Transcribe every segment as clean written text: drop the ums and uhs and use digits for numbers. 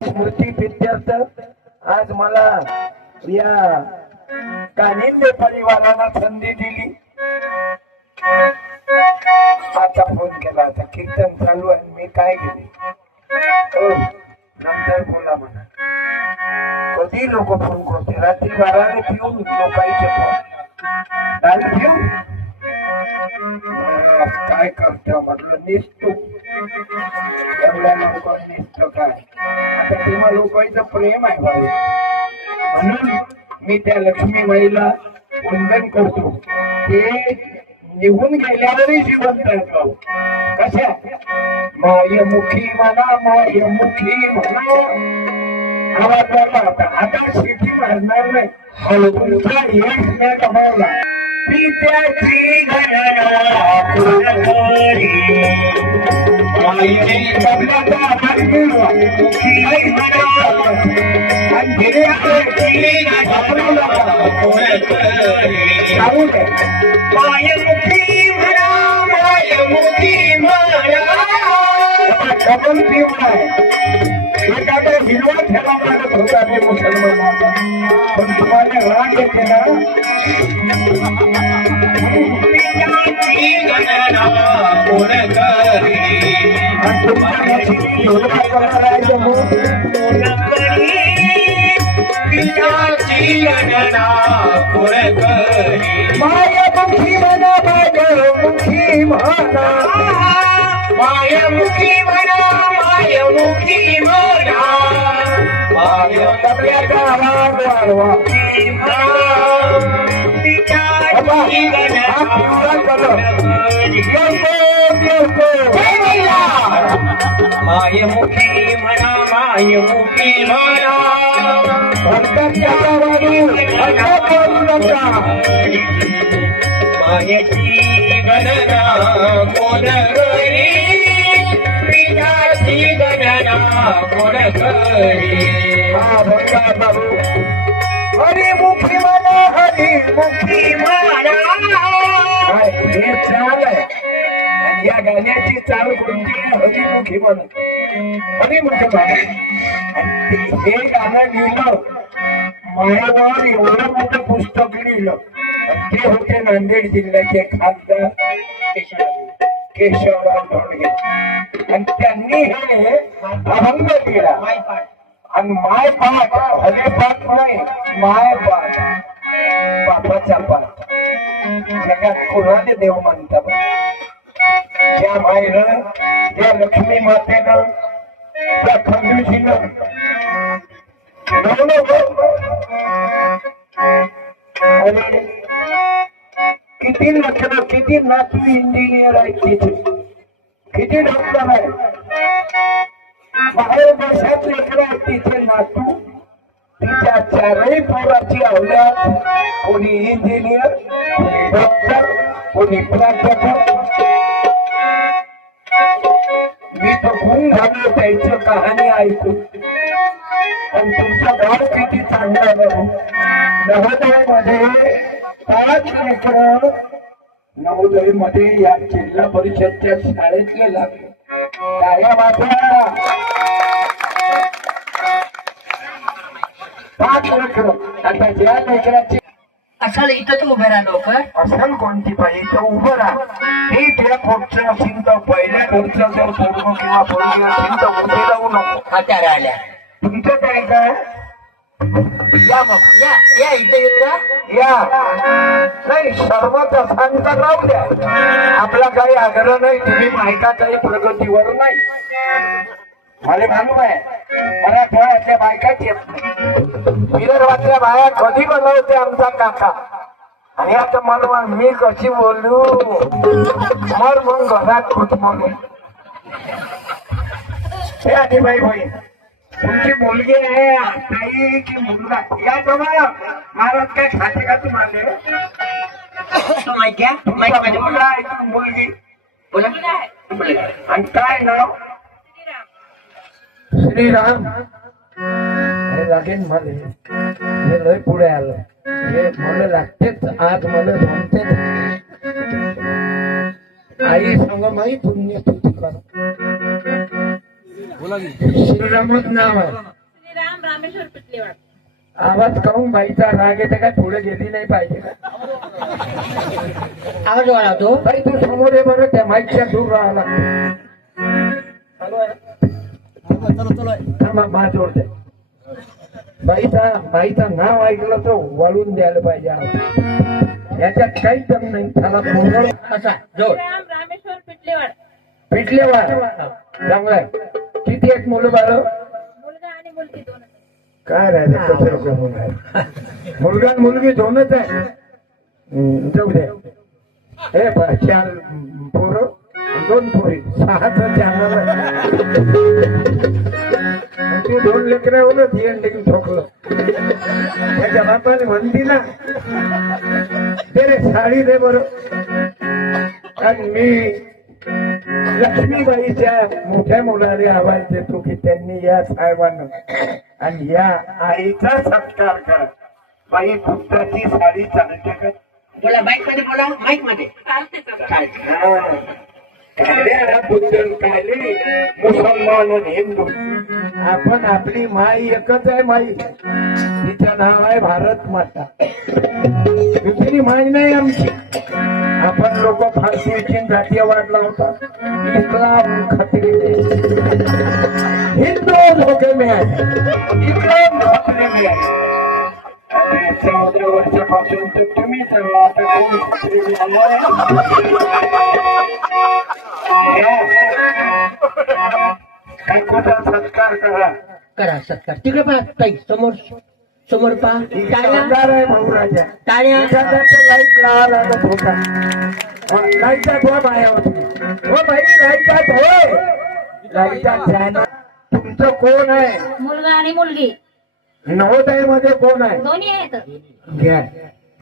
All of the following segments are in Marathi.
स्मृती विद्यार्थ आज मला या कानिंदे परिवाराला संधी दिली. आता फोन केला होता, कीर्तन चालू आहे, मी काय केले नंतर बोला म्हणा. कधी लोक फोन करते रात्री 12 पिऊन लोकांचे फोन पिऊन काय करतो म्हटलं निसतो एवढ्या लोक निसतो काय. आता तेव्हा लोकांचं प्रेम आहे भाऊ, म्हणून मी त्या लक्ष्मी माईला वंदन करतो. ते निघून गेल्यावरही जिवंत येतो. कशा मायमुखी म्हणा मायमुखी म्हणा आवाज वाढला होता. आता शिटी मारणार नाही, हळूचा यश नाही कमावला. पित्याची गणना कुलकरी मायेची कमलाचा हातून मुखी म्हणा अंधेऱ्याची घाबरला कुलकरी जाऊ दे. मायमुखी म्हणा मायमुखी म्हणा डबल पिऊन आहे. एखादा हिरवा ठेवा लागत होता मी मुसलमानाचा, पण तुम्हाला राग येते ना. मायमुखी म्हणा मायमुखी म्हणा मायमुखी म्हणा मायमुखी म्हणा मायमुखीचा आवाज वाढवा. मायमुखी म्हणा मायमुखी म्हणा मायेची गणना कोण करी पिताची गणना कोण करी. हरिमुखी म्हणा हरिमुखी म्हणा हे चाल आहे. आणि या गाण्याची चाल कोणती आहे? हरिमुखी म्हणा हरिमुखी म्हणा. हे गाणं लिहिलं मायावर एवढं मोठं पुस्तक लिहिलं. ते होते नांदेड जिल्ह्याचे खासदार केशवराव धोंडगे. आणि त्यांनी हे अभंग लिहिला. आणि मायपाठ हरिपाठ नाही मायपाठ बापाचा पाठ. जगात कोणाने देव मानतात त्या मायनं त्या लक्ष्मी मातेनं त्या खंडूजीनं आणि किती लक्षणं किती नातू इंजिनियर आहेत तिथे, किती डॉक्टर आहे. बाहेर देशात लेकरं आहेत तिथे नातू. तिच्या चारही पोराची अवलाद कोणी इंजिनियर कोणी डॉक्टर कोणी प्राध्यापक. मी तर खूप झालो त्याचं कहाणी ऐकून. पण तुमचं गाव किती चांगलं आहे. नवोदय मध्ये 5 लेकरं नवोदय मध्ये या जिल्हा परिषदच्या शाळेतले लागले. टाळ्या वाजवा. 5 लेकरं. आता ज्या लेकराची असल इथं तू उभं राहा लवकर. असल कोणती पाहिजे तर उभं राहा. हे तुला पोटचं असेल तर पहिल्या घरचं जर पोरगं किंवा पोरगी असेल तर उभे राहू नको. आता राहिल्या तुमचं काय काय या मग या या इथं येत या नाही सर्वच सांगता राहू द्या. आपला काही आग्रह नाही. तुम्ही माहिती काही प्रगतीवर नाही. मला मालूम आहे मराठवाड्यातल्या बायकाच येत नाही. विदर्भातल्या बाया कधी बनवते आमचा काका. आणि आता मला मी कशी बोलू मग घरात कुटुंब हे आधी बाई बाई तुमची मुलगी आहे ताई की मुलगा या जवळ महाराज काय खाते का तुम्हाला? मुलगा आहे की मुलगी बोला. आणि काय नाव? श्रीराम. हे लागेल मला हे लय पुढे आलं. हे मला लागतेच आज मला सांगते. आई संग माही पुण्य तुझी कर श्रीरामच नाव आहे. श्रीराम रामेश्वर पिटलेवाड. आवाज काऊन बाईचा राग येते काय पुढे गेली नाही पाहिजे का? आवाज वाढवतो. बाई तू समोर ये बरं, त्या माईकच्या दूर राहायला थांबा, मा जोडते. बाईचं नाव ऐकलं तर वळून द्यायला पाहिजे आवाज. याच्यात काही दम नाही. त्याला पूर्ण असा जोड. श्रीराम रामेश्वर पिटलेवाड. पिटले वा चांगलाय. किती आहेत मुलं बाळ? मुलगा आणि मुलगी दोन. काय राहिलं कसं मुलं आहे? मुलगा आणि मुलगी दोनच आहे. जाऊ द्या. हे 4 पोरं 2 पोरी 6चं चॅनल. ती 2 लेकरावरच एंडिंग ठोकलं. त्याच्या बापाने म्हणती ना ते रे साडी दे बरं. आणि मी लक्ष्मीबाईच्या मोठ्या मुलाने आवाज देतो की त्यांनी या साहेबांना आणि या आईचा सत्कार करा. बाई बुद्धाची साडी चालते का? बोला माईक मध्ये बोला. माईक मध्ये बुद्ध काली मुसलमान आणि हिंदू. आपण आपली माई एकच आहे. माई तिचं नाव आहे भारत माता. दुसरी माई नाही आमची. आपण लोक फारसी जातीयवाद लावतात. इस्लाम खतरे में, हिंदू धोके में आहे. इस्लाम खतरे में आहे. समुद्रावरच्या पासून तर तुम्ही सांगा आता कोणी खतरे में आहे? सत्कार करा. करा सत्कार. तिकडे पहा ताई, समोर समोर पहा. शानदार आहे भाऊराजा. टाळ्या. लाईट लावा लागत होता. लाईटचा धुवा बाया होती. हो बाई लाईटचा धुवा. लाईटचा चॅनल. तुमचं कोण आहे? मुलगा आणि मुलगी नवोदय मध्ये कोण आहे? दोन्ही आहेत. घ्या.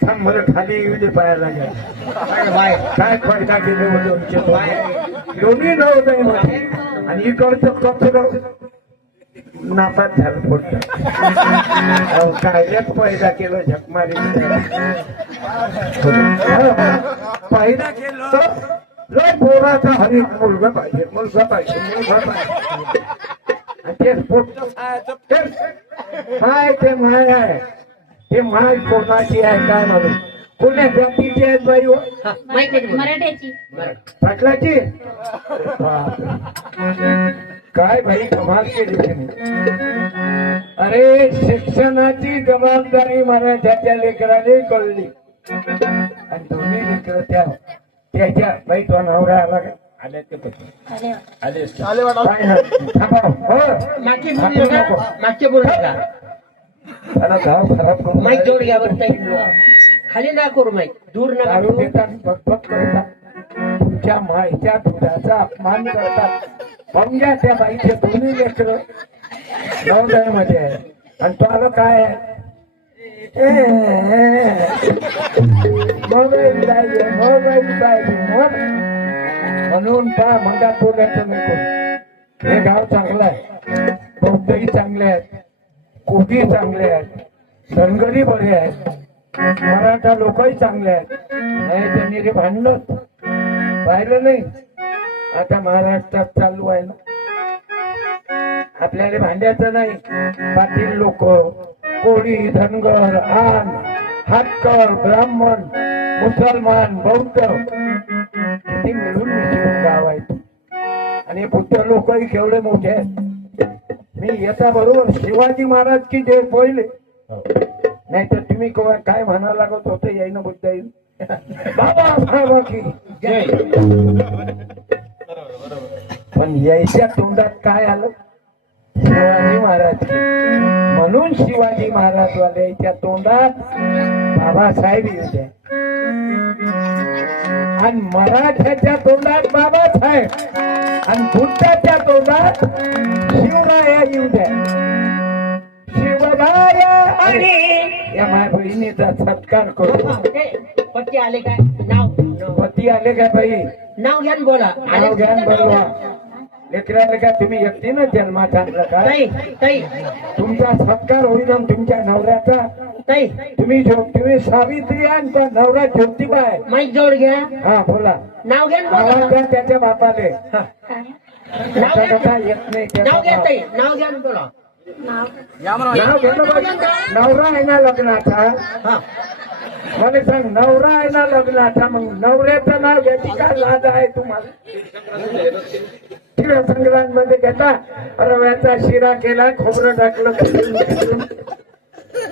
थांब मला खाली येऊ दे पायाला. घ्या. काय फायदा केले होते तुमचे पाय? दोन्ही नवोदय मध्ये. आणि इकडचं कचरं नापात झालं पुढचं. कायद्यात पैदा केलं झकमारी. पैदा केलं लय पोराचा हरी मुलगा पाहिजे, मुलगा पाहिजे, मुलगा पाहिजे. तेच काय ते माय आहे. ते माय कोणाची आहे काय म्हणून? कोण्या जातीची आहेत बाई? माईक मध्ये बोला. मराठ्याची. पाटलाची. काय भाई कमाल केली तुम्ही. अरे शिक्षणाची जबाबदारी मराठ्याच्या लेकराने कळली. आणि दोन्ही लेकर त्याच्या बाई तो नवरा आला का? आले ते मागचे बोलू नका. मागचे बोलू नका. गाव खराब करून माईक जोड घ्या बरं ताई. खाली ना करू माईक. दूर नका दारू करू. देतात, बकबक करतात. तुमच्या माईच्या दुधाचा अपमान करतात. समजा त्या बाईचे दोन्ही लेकर नवोदय मध्ये आहे. आणि तो आलं काय मोबाईल पाहिजे, मोबाईल पाहिजे म्हणून पहा मंगा बोलायचं नाही कोण. हे गाव चांगलं आहे. बौद्धही चांगले आहेत, कोबी चांगले आहेत, धनगरी बरे आहेत, मराठा लोकही चांगले आहेत. नाही त्यांनी रे भांडलं पाहिलं नाही. आता महाराष्ट्रात चालू आहे ना. आपल्याला भांड्याचं नाही. पाटील लोक, कोळी, धनगर, आन, हातकर, ब्राह्मण, मुसलमान, बौद्ध किती मिळून मिसळून गाव आहे. आणि बुद्ध लोकही केवढे मोठे आहेत. मी येता बरोबर शिवाजी महाराज की जय पहिले. नाही तर तुम्ही काय म्हणायला लागत होतं यायनं बुद्ध येईल. बाबा साहेब की जय. पण यायच्या तोंडात काय आलं? शिवाजी महाराज की. म्हणून शिवाजी महाराज वाल्याच्या तोंडात बाबासाहेब येऊ द्या. आणि मराठ्याच्या तोंडात बाबासाहेब आणि बुद्धाच्या तोंडात शिवराया येऊ द्या. शिवराया. आणि या माझ्या बहिणीचा सत्कार करू. पती आले काय? नाव पती आले का बाई? नाव घ्या न बोला. नाव घ्या न बोलवा. लेकराला का तुम्ही एकटीनं जन्मात आणला का? ताई ताई तुमचा सत्कार होईल तुमच्या नवऱ्याचा. ताई तुम्ही सावित्री आणि त्या नवरा ज्योतिबा आहे. माईक जोड घ्या. हा बोला. नाव घ्या न आवाज बोला. द्या त्याच्या बापाले. कथा कथा येत नाही नाव घ्या त्याचं ताई, नाव घ्या आणि बोला. नाव घेतलं पाहिजे. नवरा आहे ना लग्नाचा, हा मला सांग नवरा आहे ना लग्नाचा, मग नवऱ्याचं नाव घ्यायची काय लाज आहे तुम्हाला? तिला संक्रांतमध्ये घेता रव्याचा शिरा केला, खोबरं टाकलं,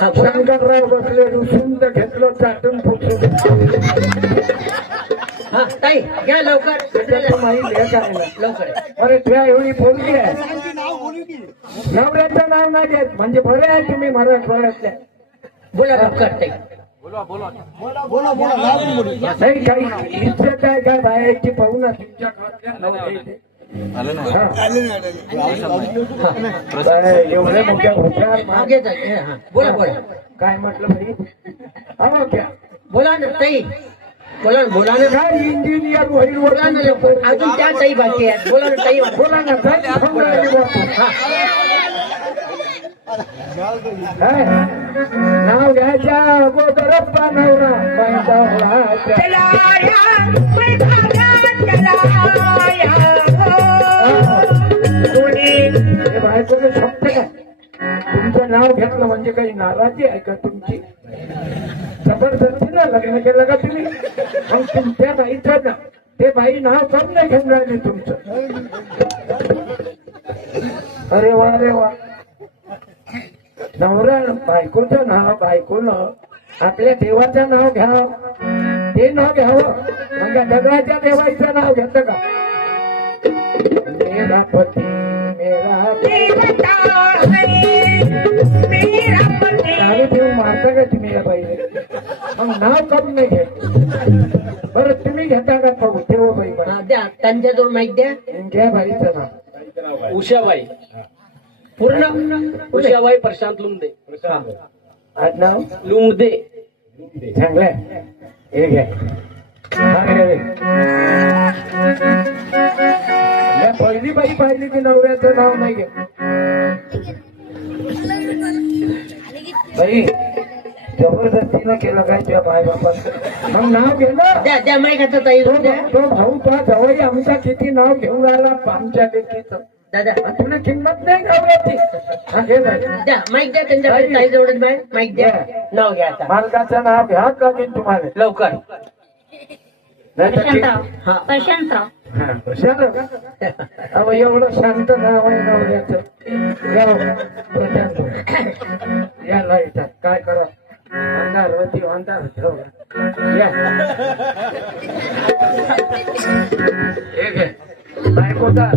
हा बोला. शंकरराव बसले रुसून तर घेतलं चाटून फुटून. हा ताई घ्या लवकर. त्याच्यात माही लेख आहे ना. लवकर अरे तुझ्या एवढी पोरगी आहे, नवऱ्याचं नाव नाही घेत म्हणजे बरे आहे तुम्ही मराठवाड्यातल्या. बोला लवकर ताई. नाही काही इज्जत आहे काय बाहेरची पाहू ना तुमच्या घरातल्या नवऱ्याची. हा. बाय, एवढे मोठ्या हुशार हा मागे घे ताई. हा बोला बोला काय म्हटलं भाई? अहो क्या बोला ना ताई. बोला ना बोला ना. काय इंजिनियर होईल बोला ना लवकर. अजून त्या ताई बाकी आहेत. बोला ना ताई. बोला ना काय सांगायला बोलतो? हा काय? नाव घ्यायच्या अगोदरच बा नवरा बायका व्हायच्या. हे बायकोचं शब्द काय? तुमचं नाव घेतलं म्हणजे काही नाराजी आहे का तुमची? जबरदस्तीनं लग्न केलं का तुम्ही? मग तुमच्या बाईचं ना ते बाई नाव कम नाही घेऊन राहिले तुमचं. अरे वा रे वा. नवरा बायकोचं नाव बायकोनं आपल्या देवाचं नाव घ्यावं, ते नाव घ्यावं. मग दगडाच्या देवाचं नाव घेतं का? मेरा पती मेरा दारू देऊन मारता का तुम्ही या बाई? मग नाव कम नाही घेत. बरं तुम्ही घेता का पाहू तेव्हा बाई मला हा, द्या त्यांच्याजवळ माहिती द्या. घ्या बाईचं नाव. उषाबाई पूर्ण उषाबाई प्रशांत लुमदे. आज नाव लुमदे. चांगलंय. हे घ्या. हा घ्या रे. या पहिली बाई पाहिली की नवऱ्याचं नाव नाही घे बाई. जबरदस्तीनं केलं काय तुझ्या माय बापाचं? मग नाव घेणं द्या द्या माहिती ताई तो द्या. तो भाऊ तुझा जवळ आमचा किती नाव घेऊन राहिला आमच्या लेकीचं. दादा तुला किंमत नाही नवऱ्याची. हा घे बाई. द्या माहिती द्या त्यांच्याकडे ताई जवळ माहिती द्या. नाव घ्या आता मालकाचं नाव घ्या का की तुम्हाला? लवकर. नाही तर ठीक. हा प्रशांतराव. हा, शांत. अहो एवढं शांत नाव आहे नवऱ्याचं. या प्रशांत. या लाईटात काय करा अंधार होती अंधार ठेवला. या हे घे. बायकोचा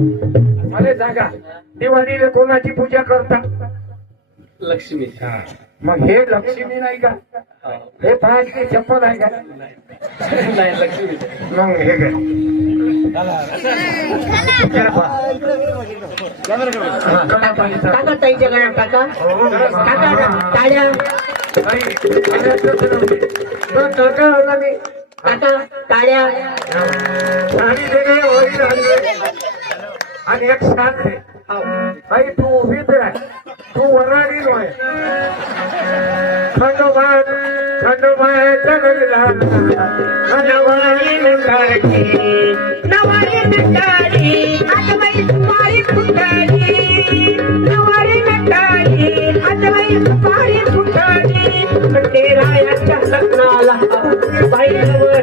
मला सांगा दिवाळीला कोणाची पूजा करता? लक्ष्मी. मग हे लक्ष्मी नाही का? हे पायाची चप्पल आहे का? नाही लक्ष्मी. मग हे काय? काका ताईच्या गळ्यात टाका. काका टाळ्या. काका आला मी. काका टाळ्या. साडी देणे होईल आणि एक शांत आहे. बाई तू उभीच राह. तू वराडी नव्हे. खंडोबा खंडोबाच्या लगला नवारी नटारी नवारी नटारी आजबाई सुपारी फुटारी. नवारी नटारी आजबाई सुपारी फुटारी. खंडेरायाच्या लग्नाला बाईवर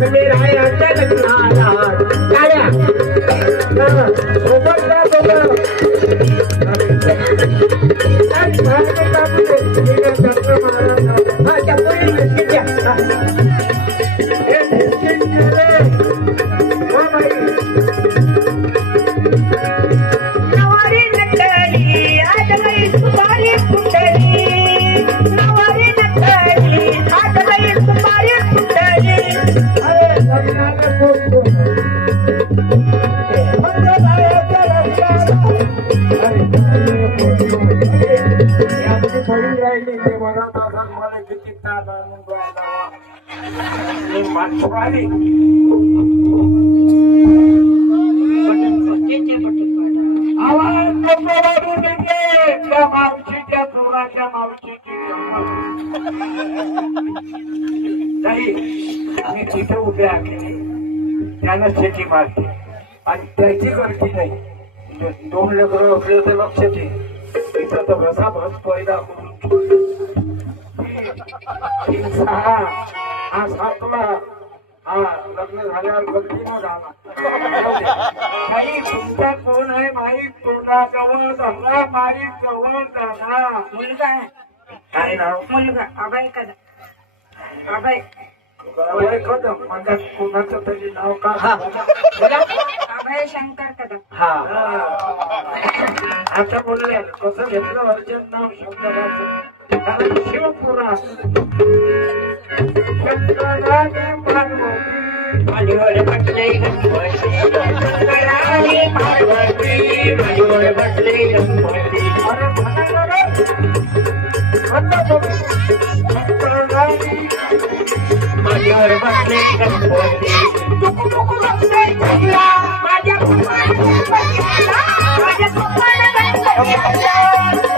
खंडेरायाच्या लग्नाला टाळ्या. सोबत जा सोबत. हा त्या पुढे बिस्किट द्या. हा. नवारी नटारी आजबाई सुपारी फुटारी. नवारी नटारी आजबाई सुपारी फुटारी. राहिली ते मला मला किती ताण आणून राहिला. आवाज नको वाढू देते त्या मावशीच्या चोराच्या मावशीची नाही मी तिथे उभे आहे त्यानं शेती मारते. आणि त्याची गलती नाही. दोन लेकरं असले तर लक्ष दे. इथं तर बसा बस पैदा हा सातवा हा लग्न झाल्यावर गलती न झाला. काही तुमचा कोण आहे माईक तोंडा जवळ झाला माईक जवळ झाला. मुलगा आहे. काय नाव? मुलगा अभय कदम. अभय वय कदम माझ्या कोणाचं तरी नाव का? अभय शंकर कदम. हा आता बोलले कसं घेतलं अर्जन नाव शब्दाचं कारण शिवपुरा शंकराने पार्वती मांडीवर बसले गणपती. शंकराने पार्वती मांडीवर बसले गणपती. अरे म्हणा रे शंकराने मांडीवर बसले गणपती. टुकू टुकू बसले झुला. माझ्या कुमाराला गणपती आला. माझ्या कुमाराला गणपती आला.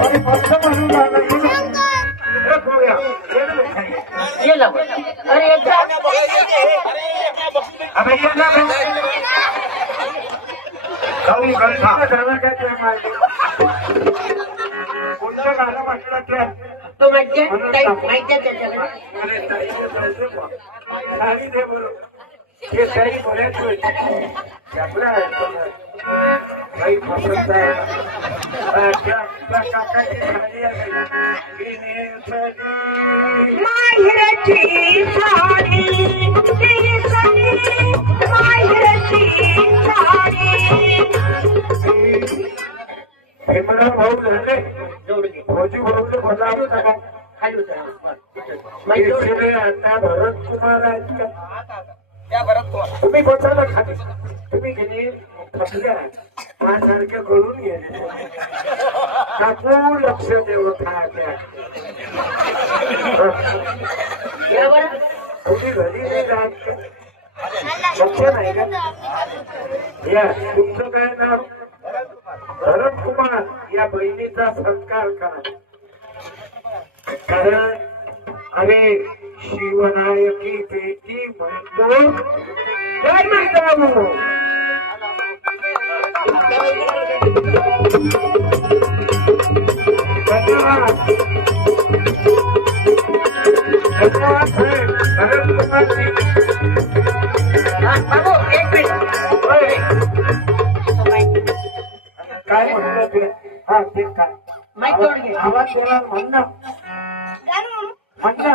अरे फक्त म्हणून लागला हे पोऱ्या गेलं. अरे एकदा अबे ये ना खाऊ गंठा झाला काय ते माहिती कोणतं गाणं म्हटलं ते तो माहिती माहिती त्याच्याकडे. अरे ताई साडी दे बोल हे ताई बऱ्याच वेळ त्यातला काही पसंत आहे त्या काकाची साडी आहे माहेरची साडी ती साडी माहेरची साडी. हे मला भाऊ झाले भाऊजी बरोबर बदलावं का खाली उतर. आता भरत कुमार आहेत का तुम्ही बसायला खाली तुम्ही गेले थकल्या माझ्यासारख्या करून गेले काकू लक्ष देवत राहत्या तुम्ही घरी नाही जात का? लक्ष नाही का? या तुमचं काय नाव? भरत कुमार. या बहिणीचा सत्कार करा कारण अरे शिवनायकी पेटी म्हणतो काय म्हणतो धन्यवाद धन्यवाद साहेब भरत कुमारजी. बाबू एक मिनिट. काय म्हणलं ते हा ते काय माईक तोड घे. आवाज देणार म्हणणं म्हणणं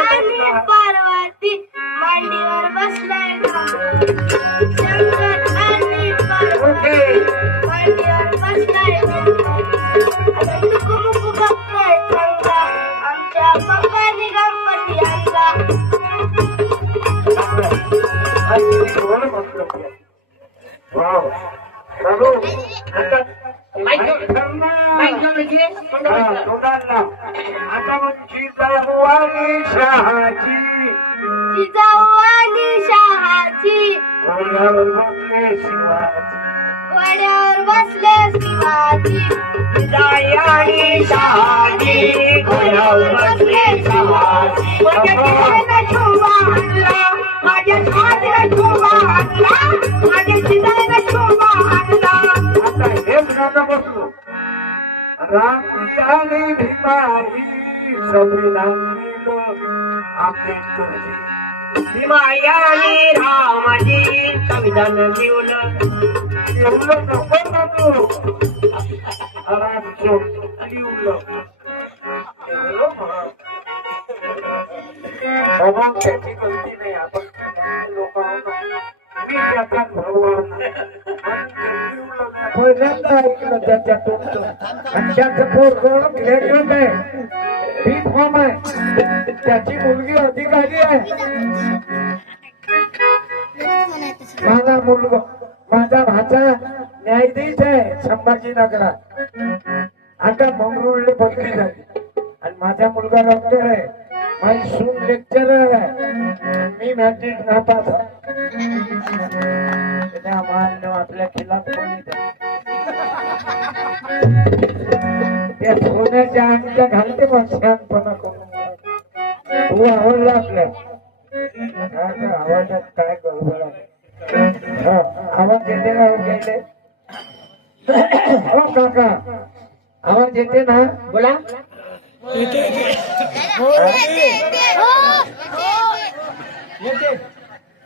आणि पार्वती मांडीवर बसलाय ग. शंकर आणि पार्वती मांडीवर बसलाय ग. टुकू मुकू बघतोय चांगला आमच्या पप्पानी गणपती आणला. आता म्हणजे जाऊवानी शहाची जिजाऊ आणि शहाची घोड्यावर बसले शिवाजी. घोड्यावर बसले शिवाजी. आणि शहाजी घोड्यावर बसले शिवाजी. माझ्या जिजाला शोभा आणला. माझ्या शहाजीला शोभा आणला. माझ्या जिजाला शोभा आणला. आता हेच गाणं बसलो रामचाली भीमाई संविधान दिलं आंबेडकरजी. भीमायाने रामाजी संविधान लिवलं. एवढं नको नको आरामचं लिवलं एवढं महाग. बाबा त्याची गलती नाही आपण लोक मी त्याचा भगवान पहिल्यांदा ऐकलं त्याच्या तोंडचं आणि त्याचं पोरगं ग्रॅज्युएट आहे बी फॉर्म आहे त्याची मुलगी अधिकारी आहे. माझा मुलगा माझा भाचा न्यायाधीश आहे संभाजीनगरात. आता मंगरुळला बदली झाली आणि माझा मुलगा डॉक्टर आहे. माझी सून लेक्चरर आहे. मी मॅट्रिक नापास आहे. आपल्या खिलाफ कोणी त्या सोन्याच्या अंगच्या घालते मग शहाणपणा करून तू आवडला आपल्या आवाजात काय करू हो काका आवाज येते ना? बोला.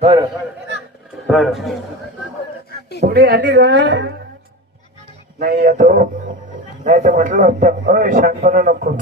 बर बर पुढे आली का? नाही येतो नाही तर म्हटलं असतं शांतपणा नको.